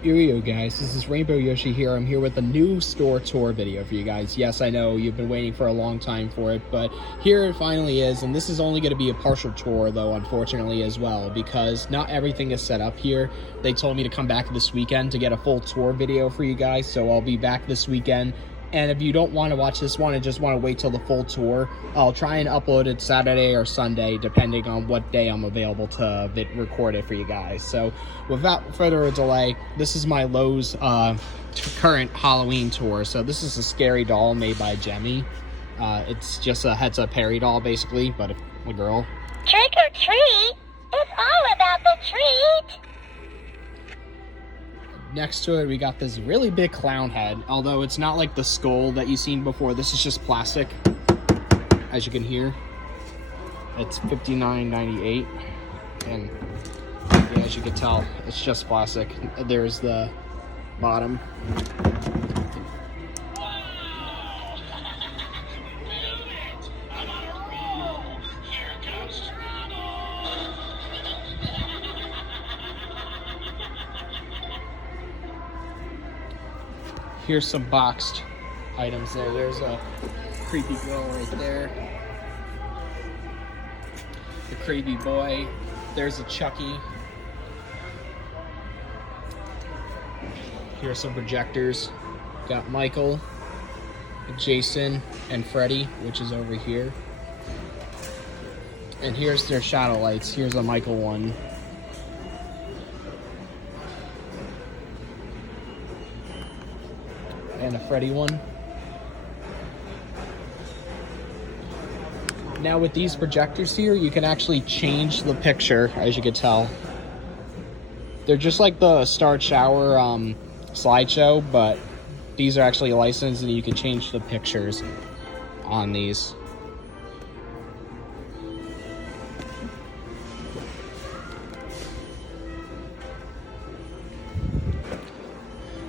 Here we go, guys. This is Rainbow Yoshi here. I'm here with a new store tour video for you guys. Yes, I know you've been waiting for a long time for it, but here it finally is. And this is only going to be a partial tour, though, unfortunately, as well, because not everything is set up here. They told me to come back this weekend to get a full tour video for you guys, so I'll be back this weekend. And if you don't want to watch this one and just want to wait till the full tour, I'll try and upload it Saturday or Sunday, depending on what day I'm available to record it for you guys. So without further delay, this is my Lowe's current Halloween tour. So this is a scary doll made by Jemmy. It's just a heads-up Harry doll, basically, but a girl. Trick or treat? It's all about the treat. Next to it, we got this really big clown head, although it's not like the skull that you've seen before. This is just plastic, as you can hear. It's $59.98, and yeah, as you can tell, it's just plastic. There's the bottom. Here's some boxed items there. There's a creepy girl right there. The creepy boy. There's a Chucky. Here's some projectors. Got Michael, Jason, and Freddy, which is over here. And here's their shadow lights. Here's a Michael one. And a Freddy one. Now with these projectors here, you can actually change the picture, as you can tell. They're just like the Start Shower slideshow, but these are actually licensed and you can change the pictures on these.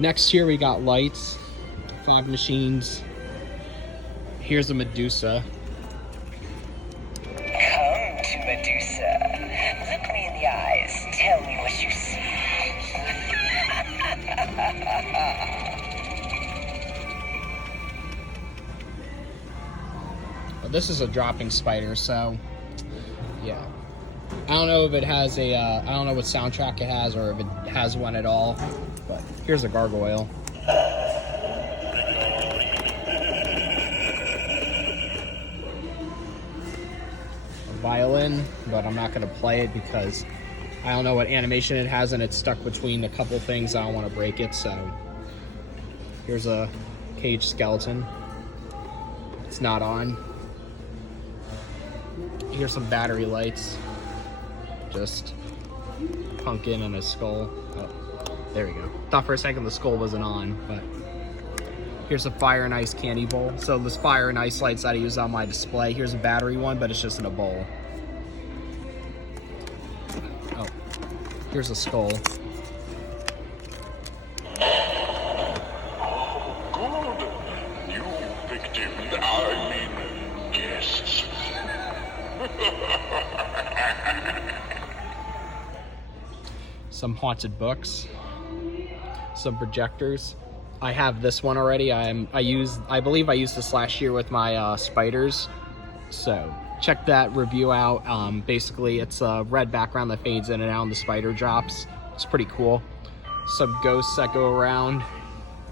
Next here we got lights. 5 machines. Here's a Medusa. Come to Medusa. Look me in the eyes. Tell me what you see. Well, this is a dropping spider, so yeah. I don't know if it has a, I don't know what soundtrack it has or if it has one at all, but here's a gargoyle. Violin, but I'm not going to play it because I don't know what animation it has and it's stuck between a couple things. I don't want to break it, so here's a cage skeleton. It's not on. Here's some battery lights. Just pumpkin and a skull. Oh, there we go. Thought for a second the skull wasn't on, but here's a fire and ice candy bowl. So this fire and ice lights that I use on my display. Here's a battery one, but it's just in a bowl. Oh, here's a skull. Oh, good. New victims, I mean guests. Some haunted books. Some projectors. I have this one already. I believe I used this last year with my spiders. So check that review out. Basically, it's a red background that fades in and out and the spider drops. It's pretty cool. Some ghosts that go around.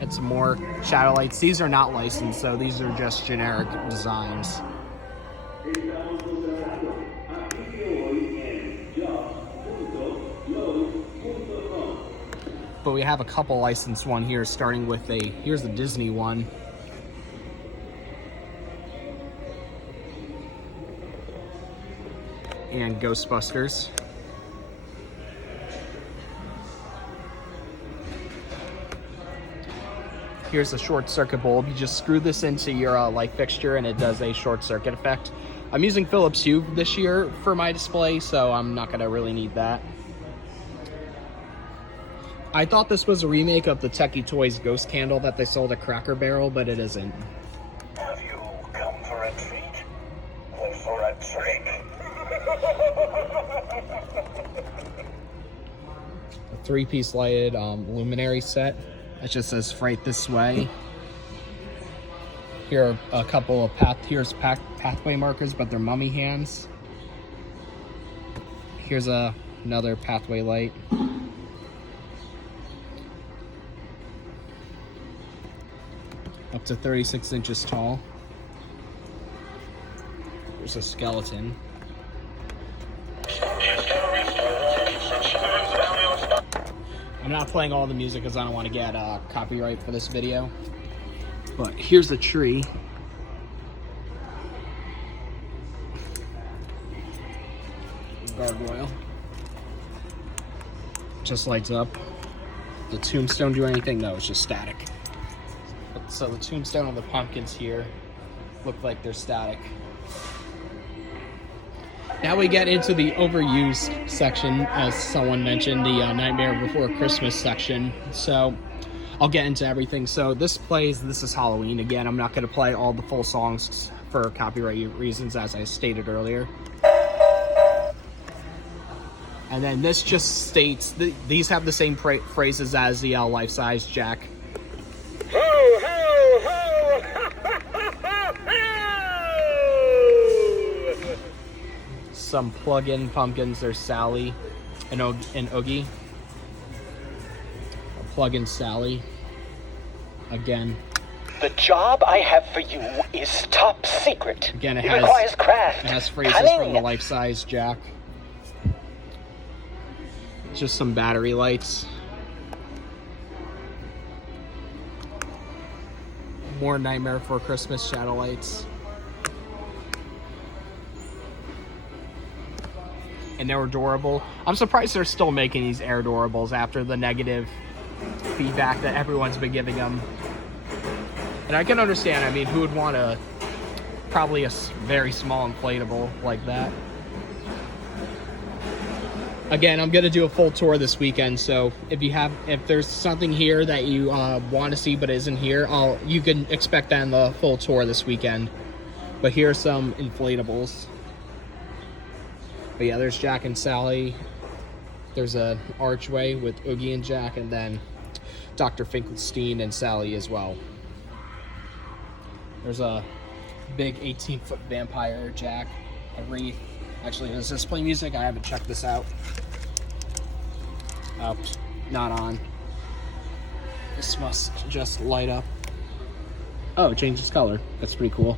And some more shadow lights. These are not licensed, so these are just generic designs. But we have a couple licensed one here, starting with here's the Disney one. And Ghostbusters. Here's a short circuit bulb. You just screw this into your light fixture and it does a short circuit effect. I'm using Philips Hue this year for my display, so I'm not gonna really need that. I thought this was a remake of the Techie Toys ghost candle that they sold at Cracker Barrel, but it isn't. Have you come for a treat? Or for a trick? 3-piece lighted luminary set. It just says "Fright This Way." Here are a couple of pathway markers, but they're mummy hands. Here's another pathway light. Up to 36 inches tall. There's a skeleton. I'm not playing all the music because I don't want to get copyright for this video. But here's a tree. Gargoyle. Just lights up. The tombstone do anything? No, it's just static. So the tombstone and the pumpkins here look like they're static. Now we get into the overused section, as someone mentioned, the Nightmare Before Christmas section. So I'll get into everything. So this is Halloween. Again, I'm not going to play all the full songs for copyright reasons, as I stated earlier. And then this just states, these have the same phrases as the life-size Jack. Ho, ho, ho! Some plug-in pumpkins. There's Sally and Oogie. A plug-in Sally. Again. The job I have for you is top secret. Again, it requires craft. It has phrases cunning. from the life-size Jack. Just some battery lights. More Nightmare Before Christmas shadow lights. And they're adorable. I'm surprised they're still making these air adorables after the negative feedback that everyone's been giving them. And I can understand. I mean, who would want probably a very small inflatable like that? Again, I'm gonna do a full tour this weekend, so if there's something here that you want to see but isn't here, you can expect that in the full tour this weekend. But here are some inflatables. But yeah, there's Jack and Sally. There's an archway with Oogie and Jack, and then Dr. Finkelstein and Sally as well. There's a big 18-foot vampire Jack, a wreath. Actually, does this play music? I haven't checked this out. Oh, not on. This must just light up. Oh, it changes color. That's pretty cool.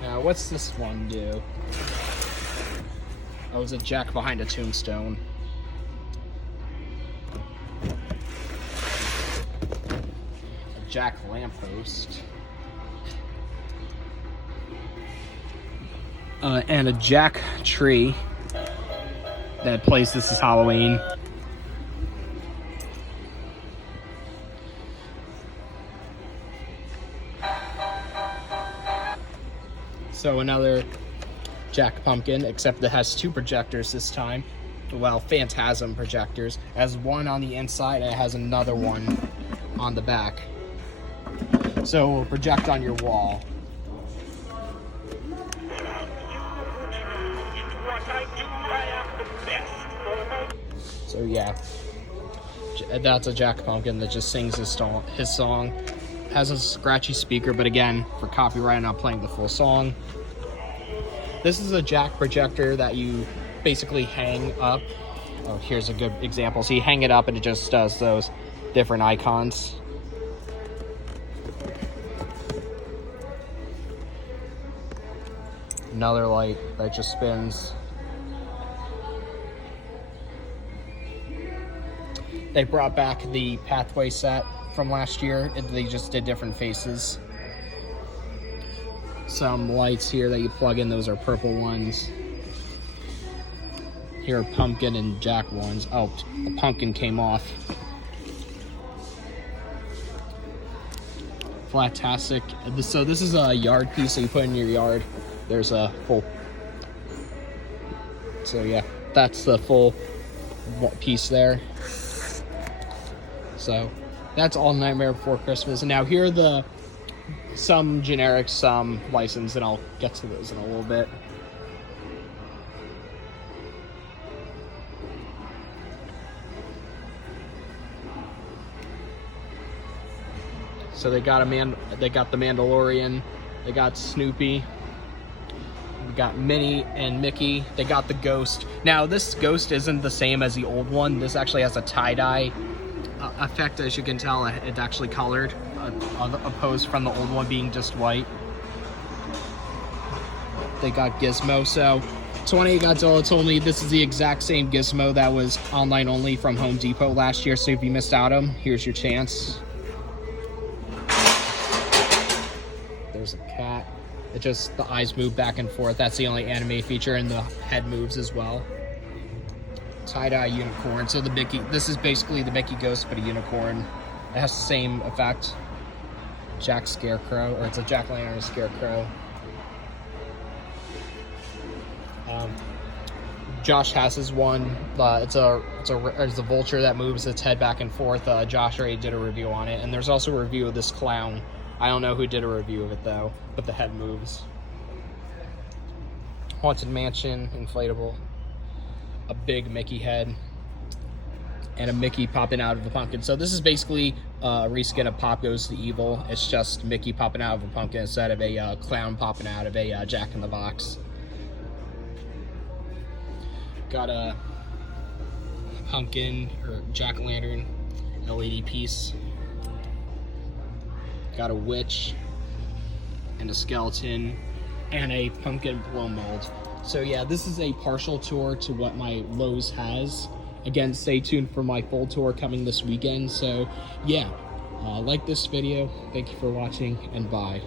Now, what's this one do? Oh, it's a Jack behind a tombstone. A Jack lamppost. And a Jack tree that plays This Is Halloween. So another Jack pumpkin, except that has 2 projectors this time. Well, Phantasm projectors. It has one on the inside and it has another one on the back. So it will project on your wall. So yeah, that's a Jack pumpkin that just sings his song. Has a scratchy speaker, but again, for copyright, I'm not playing the full song. This is a Jack projector that you basically hang up. Oh, here's a good example. So you hang it up and it just does those different icons. Another light that just spins. They brought back the pathway set from last year. They just did different faces. Some lights here that you plug in, those are purple ones. Here are pumpkin and Jack ones. Oh, a pumpkin came off. Flatastic. So this is a yard piece that you put in your yard. There's a full. So yeah, that's the full piece there. So that's all Nightmare Before Christmas. And now here are some generic, some licensed, and I'll get to those in a little bit. So they got they got the Mandalorian, they got Snoopy, we got Minnie and Mickey, they got the Ghost. Now this Ghost isn't the same as the old one. This actually has a tie-dye effect, as you can tell. It's actually colored, opposed from the old one being just white. They got Gizmo. So 28 Godzilla told me this is the exact same Gizmo that was online only from Home Depot last year. So if you missed out on him, here's your chance. There's a cat. It just, the eyes move back and forth. That's the only anime feature, and the head moves as well. Tie-dye unicorn. So the Mickey, this is basically the Mickey Ghost, but a unicorn. It has the same effect. Jack Scarecrow, or it's a Jack-o'-lantern Scarecrow. Josh has his one. It's a vulture that moves its head back and forth. Josh already did a review on it, and there's also a review of this clown. I don't know who did a review of it though, but the head moves. Haunted Mansion, inflatable. A big Mickey head, and a Mickey popping out of the pumpkin. So this is basically a reskin of Pop Goes to Evil. It's just Mickey popping out of a pumpkin instead of a clown popping out of a Jack-in-the-Box. Got a pumpkin or jack-o'-lantern LED piece. Got a witch and a skeleton and a pumpkin blow mold. So yeah, this is a partial tour to what my Lowe's has. Again, stay tuned for my full tour coming this weekend. So yeah, like this video. Thank you for watching, and bye.